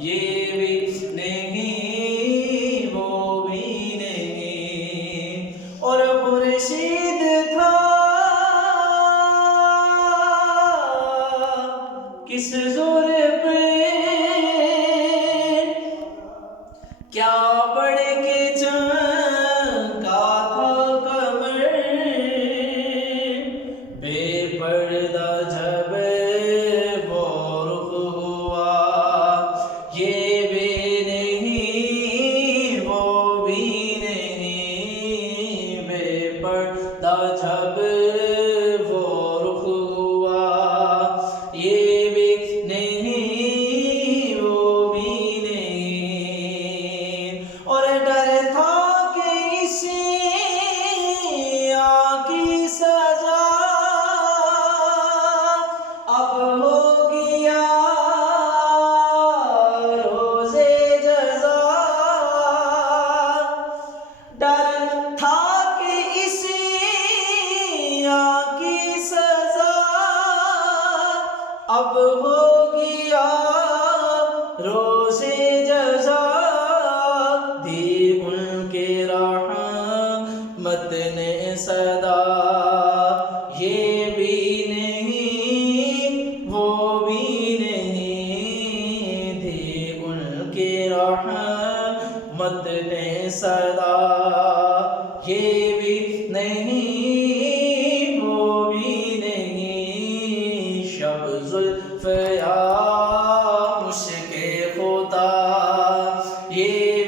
یہ بھی نہیں وہ بھی نہیں، اور خورشید تھا کس زور پہ، کیا بڑھ کے چمکا تھا قمر، بے پردہ جب وہ رخ ہوا، یہ بھی نہیں وہ بھی نہیں، بے پردہ جب وہ رخ ہوا، یہ بھی نہیں وہ بھی نہیں، اور ڈر تھا کہ اسی آنکھ کی سزا اب ہو گیا روز جزا، ڈر تھا کہ اسی آنکھ کی سزا اب ہو گیا روز جزا، دی ان کے رحمت نے صدا، یہ بھی نہیں وہ بھی نہیں، دی ان کے رحمت نے صدا، یہ بھی نہیں وہ بھی نہیں، شب زلف یا مشک خدا، یہ